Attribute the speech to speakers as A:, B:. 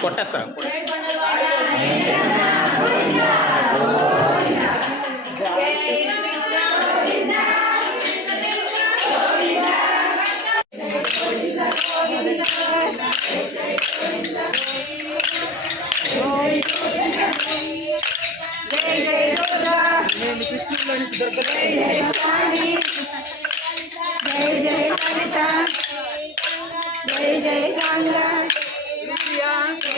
A: కొట్టేస్తా
B: జై జై లలిత